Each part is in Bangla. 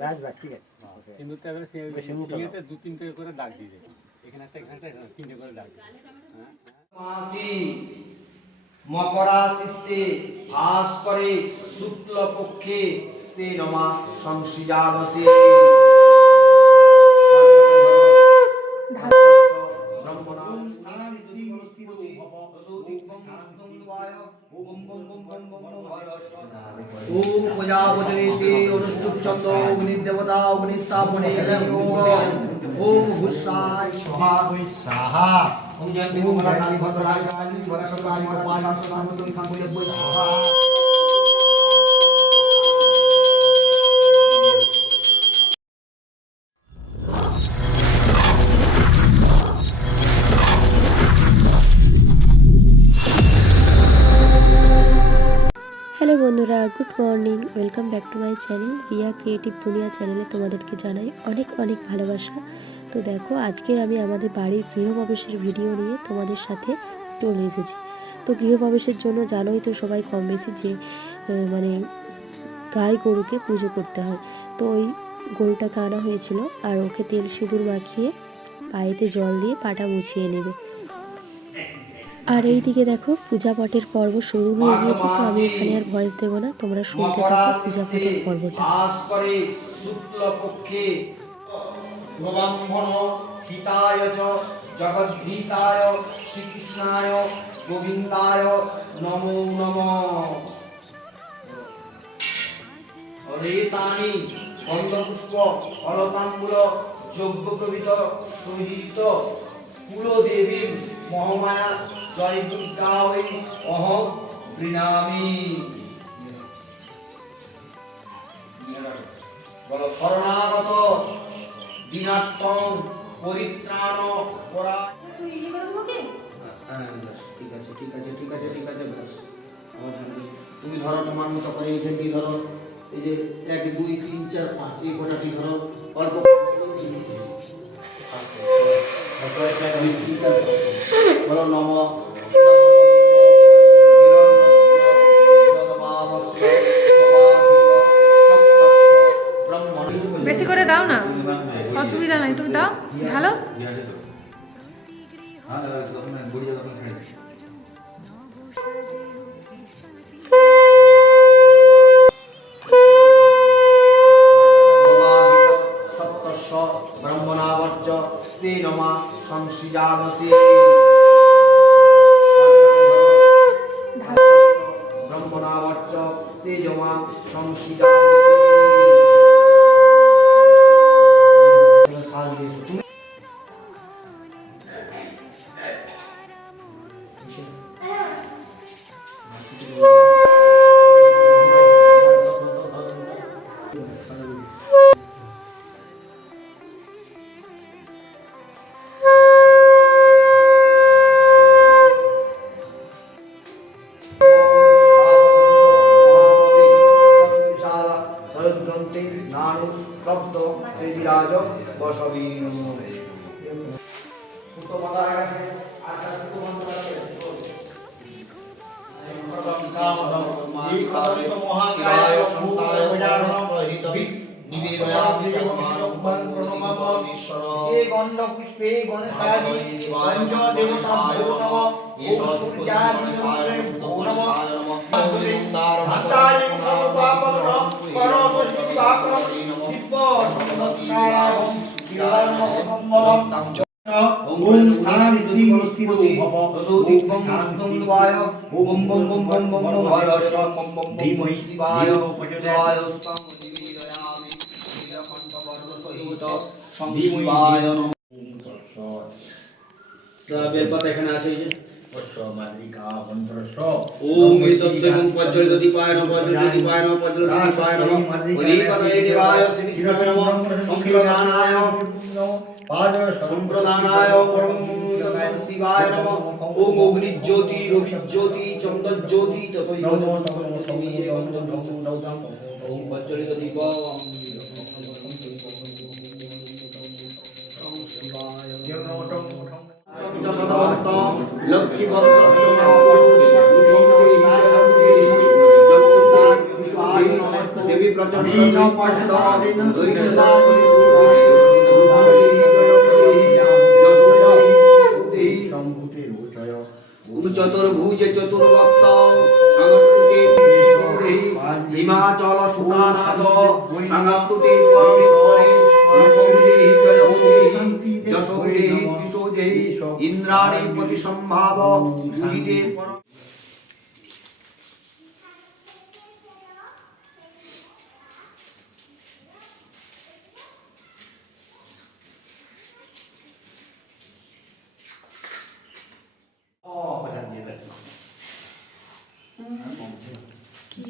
ব্যাস ব্যাস ঠিক আছে। সিঁদুরটা এবার সিঁড়িতে 2-3টে করে দাগ দিয়ে দেবে। এখানে একটা 3টে করে দাগ দিয়ে মাসি মকরা সৃষ্টি ভাস করে শুক্ল পক্ষে তে নমা সংসৃজামসি ओम प्रजापतिरेते अनुष्टुप् अग्निदेवता अग्निस्थापने ओम भुस्साय स्वाहा स्वाहा ओम जयंती मंगला काली भद्रकाली काली वरदकाली गोपाल शांति शांति स्वाहा। হ্যালো বন্ধুরা, good morning. Welcome back to my channel Riya creative দুনিয়া চ্যানেলে তোমাদেরকে জানাই অনেক অনেক ভালোবাসা। তো দেখো, আজকে আমি আমাদের বাড়ির গৃহপ্রবেশের ভিডিও নিয়ে তোমাদের সাথে চলে এসেছি। তো গৃহপ্রবেশের জন্য জানোই তো সবাই কম বেশি যে মানে গাই গরুকে পুজো করতে হয়। তো ওই গরুটাকে আনা হয়েছিল, আর ওকে তেল সিঁদুর মাখিয়ে পায়েতে জল দিয়ে পাটা মুছিয়ে নেবে। আর এইদিকে দেখো, পূজা পাঠের পর্ব শুরু হয়ে গিয়েছে। তো আমি এখানে আর ভয়েস দেবো না, তোমরা শুনতে থাকো পূজা পাঠের পর্বটা। শুক্ল পক্ষে ব্রহ্মণ হিতায় চ জগদ্ধিতায় শ্রীকৃষ্ণায় গোবিন্দায় নমো নমঃ। রেতানি গন্ধপুষ্প অলতাম্বুল যজ্ঞকবিত সহিত কুলদেবী মহামায়া জয় দুর্গা ওই অহম বৃণামি। বল শরণাগত দিনাত্মং পরিত্রাণ পরা। ঠিক আছে ঠিক আছে ঠিক আছে ঠিক আছে ব্যাস। তুমি ধরো তোমার মতো করে এইখানটি ধরো, এই যে 1 2 3 4 5 এই কটাটি ধরো অল্প বলো নম বেশি করে দাও না, অসুবিধা নাই, তুমি দাও ভালো। ব্রহ্মণাবর্চ স্তে নমা সংসৃজামসি ব্রহ্মণাবর্চ স্তে নমা সংসৃজামসি। শ্বাস দিয়েছো তুমি। পুষ্পে গণেশাদি পঞ্চ দেবতাভ্যো নমঃ। ওম সূর্যাদিসায় নমঃ। ভক্তানি সর্বপাপগ্রহ করোপস্তি ভাকরম দিব্য সমৎকারাম কিরণমকম্বলম। ওম শান্তি স্থিরতি ভব দিব্যং শান্তং ওম বম বম বম বম বম হরস্বম বম বম ধীমহি শিবায় প্রচোদয়ায় স্তম নিবেদয়ামি নীলকণ্ঠ বর্ণ সহিত সংশিবায় নমঃ। বেলপাতা এখানে আছে, এই যে ওম এতস্যং পজ্জলিত দীপায় নমঃ পজ্জলিত দীপায় নমঃ পজ্জলিত দীপায় নমঃ অধিপতয়ে দেবায় শ্রীকৃষ্ণায় নমঃ সম্প্রদানায় সম্প্রদানায় পরম শিবায় নমঃ। ওম অগ্নিজ্যোতি রবিজ্যোতি চন্দ্রজ্যোতি ততৈ ওম পজ্জলিত দীপম লক্ষ্মী দেবী প্রচন্ড চতুর্ভুজে চতুর্ভক্ত সংস্কৃতে হিমাচল সুতানাদ সংস্কৃতে পরমেশ্বরে যশোদে ত্রিশোদে ইন্দ্রাণী প্রতিসম্ভাব পূজিতে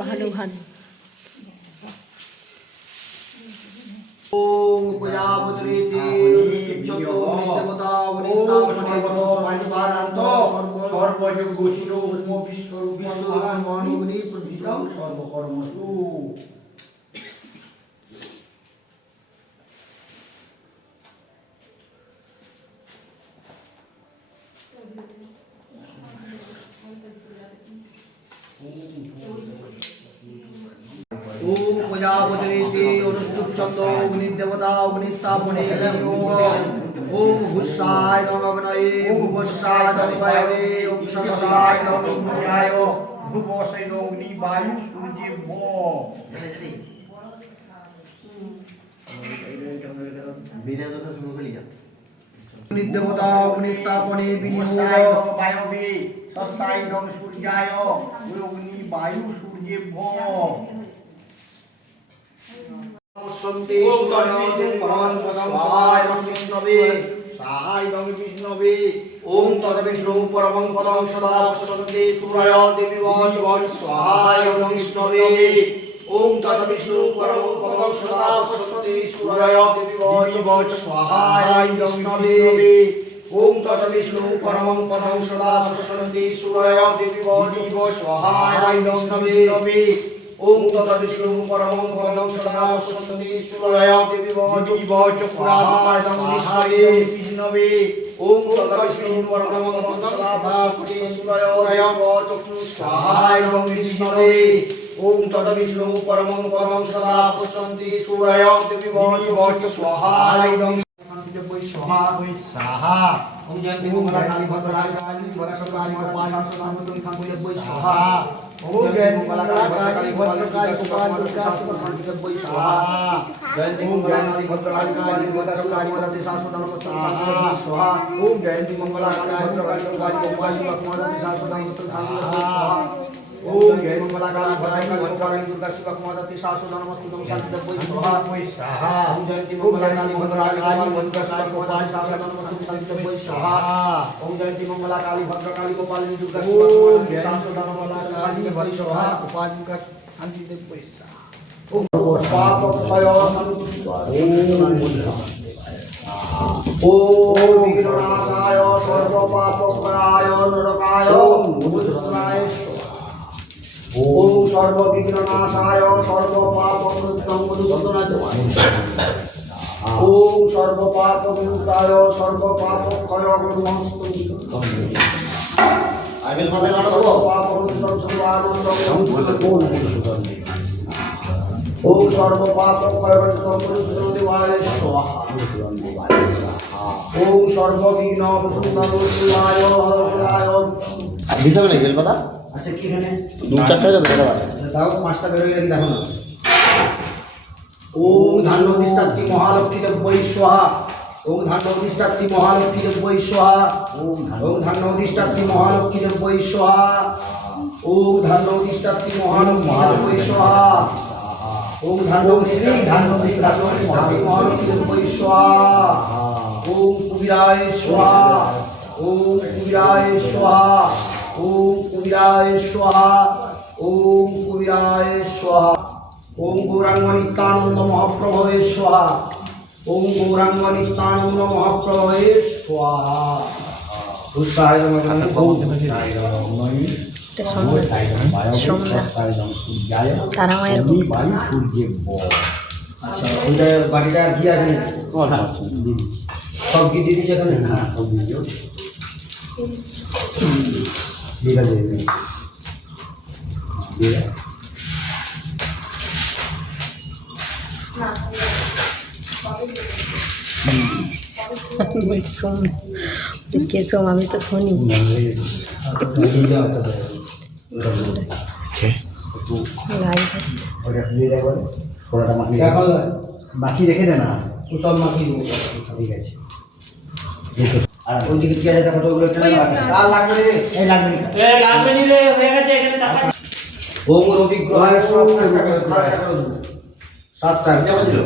ভালো ভালো ওম প্রজাপতিরে চন্দ্র দেবতা সর্বপানিপানান্ত সর্বযোগ্য শিরো বিশ্বমণি প্রভৃতম সর্বকর্মসু। ओम प्रजापतिरे अनुष्टुप्छन्द अग्निदेवता अग्निस्थापने ओम भुस्साय नमग्नये भुवस्साय नमग्नये ओम सरसाय नमग्नयाय भुवस्साय नमग्नि वायु सूर्य भो अग्निदेवता अग्निस्थापने विनियोग वायवे सरसाय नम सूर्याय अग्नि वायु सूर्य भो सन्ते सुतराजं महान् विष्णवे सहायं विष्णवे ओम तद्विष्णु परमं पदं सदा वसन्ते सूर्य देवी वाच सहायं विष्णवे ओम तद्विष्णु परमं पदं सदा वसन्ते सूर्य देवी वाच सहायं विष्णवे ओम तद्विष्णु परमं पदं सदा वसन्ते सूर्य देवी वाच सहायं विष्णवे ओम तद्विष्णु परमं पदं सदा वसन्ते सूर्य देवी वाच सहायं विष्णवे ओम तद्विष्णु परमं पदं सदा वसन्ते सूर्य वाच सहायं विष्णवे ओम तद्विष्णु परमं पदं सदा वसन्ते सूर्य देवी वाच सहायं स्वाहा ओम जयंती मंगला काली भद्रकाली काली वरदकाली गोपाल शास्त्रनामतुल संकुल स्वाहा ओम जयंती मंगला काली भद्रकाली गोपाल शास्त्रनामतुल स्वाहा जयंती मंगला काली भद्रकाली काली वरदकाली वरदे शास्त्रनामतुल संकुल स्वाहा ओम जयंती मंगला काली भद्रकाली गोपाल शास्त्रनामतुल स्वाहा ओम जय मंगला काली भद्रकाली गोपाल दुर्गा शिवा कुमारती शास्त्रनामतुल संकुल स्वाहा ओम जयंती मंगला काली भद्रकाली दुर्गा शिवा गोपाल शास्त्रनामतुल संकुल स्वाहा ओम जयंती मंगला काली भद्रकाली गोपाल दुर्गा शिवा कुमारती शास्त्रनामतुल स्वाहा गोपाल दुर्गा शांति देव पैसा ओम पाप क्षय ओम विघ्ननाशाय सर्व पाप क्षयाय नरकाय मुद्राय ओम सर्व विघ्ननाशाय सर्व पाप ओम सर्व पाप विमुक्ताय सर्व पाप क्षय आगे माने गाड़ो पाप विमुक्त सर्वानंद ओम सर्व पाप क्षय देवाय स्वाहा ओम सर्व विघ्न विष्णुनाय हरलाय ভিতরে নেই বেলপাতা আচ্ছা কি এখানে দু চারটা যাবে দাও পাঁচটা বের হয়ে গেছে দেখো না ওম ধান্য অধিষ্ঠাত্রী মহালক্ষ্মী দেবৈ স্বাহা ওম ধান্য অধিষ্ঠাত্রী মহালক্ষ্মী দেবৈ স্বাহা ওম ধান্য অধিষ্ঠাত্রী মহালক্ষ্মী দেবৈ স্বাহা ওম ধান্য অধিষ্ঠাত্রী মহালক্ষ্মী দেবৈ স্বাহা ওম ধান্য মহালক্ষ্মী দেবৈ স্বাহা ওম কুবিরায় স্বাহা ओम कुबिराय स्वाहा ओम कुबिराय स्वाहा ओम कुबिराय स्वाहा ओम गौरांग नित्यानंद महाप्रभवे स्वाहा ओम गौरांग नित्यानंद महाप्रभवे स्वाहा दुष्टाय नमः बहुत दुष्टाय नमः अच्छा ওইটা বাড়িটা কি আছে সব কি দিদি যেখানে হ্যাঁ সব দিদিও ঠিক আছে কেসম আমি তো শুনি বাকি রেখে দে না সব মাখি ঠিক আছে আর ওই দিকে কি আছে কতগুলো আর লাগবে রে এই লাগবে না লাগবে নি রে হয়ে গেছে এখানে টাকা ওম রবিগ্রহায় সব সাতটা কেমন ছিল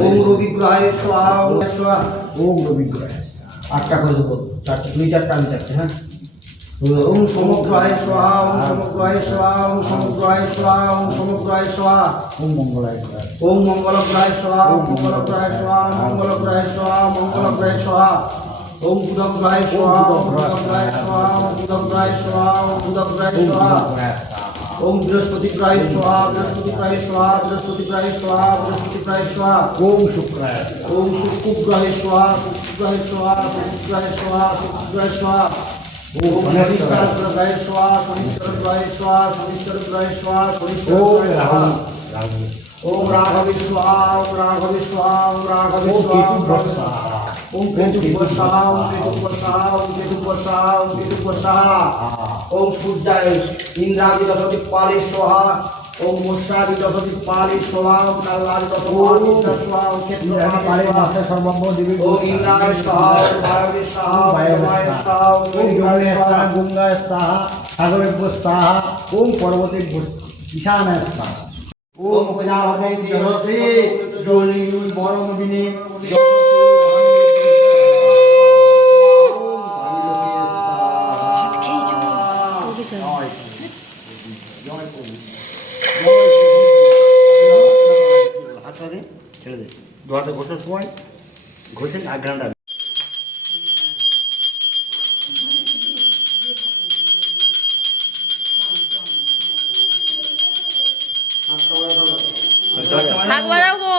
ওম রবিগ্রহায় স্বাহা ওম রবিগ্রহায় আটটা করে দেবো চারটে দুই চারটা আমি চারটে হ্যাঁ ওম সমগ্রহায় স্বাহা ওম সমগ্রহায় স্বাহা ওম সমগ্রহায় স্বাহা ওম সমগ্রহায় স্বাহা ওম মঙ্গলায় স্বাহা ওম মঙ্গলগ্রহায় স্বাহা ওম মঙ্গলগ্রহায় স্বাহা মঙ্গলগ্রহায় স্বাহা মঙ্গলগ্রহায় স্বাহা ওম বুধগ্রহায় স্বাহা ওম বুধগ্রহায় স্বাহা ওম বুধগ্রহায় স্বাহা ওম বুধগ্রহায় স্বাহা ওম বৃহস্পতিগ্রহায় স্বাহা বৃহস্পতিগ্রহায় স্বাহা বৃহস্পতিগ্রহায় স্বাহা বৃহস্পতিগ্রহায় স্বাহা ওম শুক্রায় ওম শুক্রগ্রহায় স্বাহা শুক্রগ্রহায় স্বাহা শুক্রগ্রহায় স্বাহা শুক্রগ্রহায় স্বাহা ওম শনিগ্রহায় স্বাহা শনিগ্রহায় স্বাহা শনিগ্রহায় স্বাহা শনিগ্রহায় স্বাহা ওম রাঘবে স্বাহা ওম রাঘবে স্বাহা ওম রাঘবে স্বাহা ওম কেতুভ্য স্বাহা ওম কেতুভ্য স্বাহা ওম কেতুভ্য স্বাহা ওম কেতুভ্য স্বাহা ওম সূর্যায় ইন্দ্রাদি দশটি পালে স্বাহা ওম মৎস্যাদি দশটি পালে স্বাহা ওম কাল্লাদি দশটি স্বাহা ওম ক্ষেত্র পালে মাসে সর্বম্ভ দিবি ওম ইন্দ্রায় স্বাহা ওম বায়বে স্বাহা ওম বায়বে স্বাহা ওম গঙ্গায় স্বাহা গঙ্গায় স্বাহা সাগরেভ্য স্বাহা ওম পর্বতেভ্য ঈশানায় স্বাহা ওম প্রজাপতি জলতে জলি বরম বিনে ছেড়ে দে দোয়াতে ঘষার সময় ঘষে আগ্রানটা শাক বাড়াবো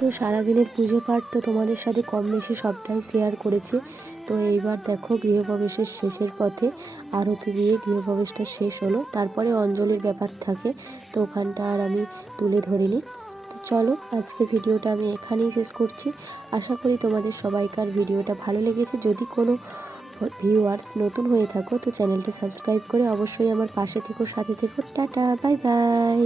তো সারাদিনের পুজো পাঠ তো তোমাদের সাথে কম বেশি সবটাই শেয়ার করেছি। তো এইবার দেখো গৃহপ্রবেশের শেষের পথে আরতি দিয়ে গৃহপ্রবেশটা শেষ হলো, তারপরে অঞ্জলির ব্যাপার থাকে, তো ওখানটা আর আমি তুলে ধরিনি। তো চলো আজকে ভিডিওটা আমি এখানেই শেষ করছি। আশা করি তোমাদের সবাইকার ভিডিওটা ভালো লেগেছে। যদি কোনো ভিউয়ার্স নতুন হয়ে থাকো তো চ্যানেলটা সাবস্ক্রাইব করে অবশ্যই আমার পাশে থেকো, সাথে থেকো। Tata, bye bye.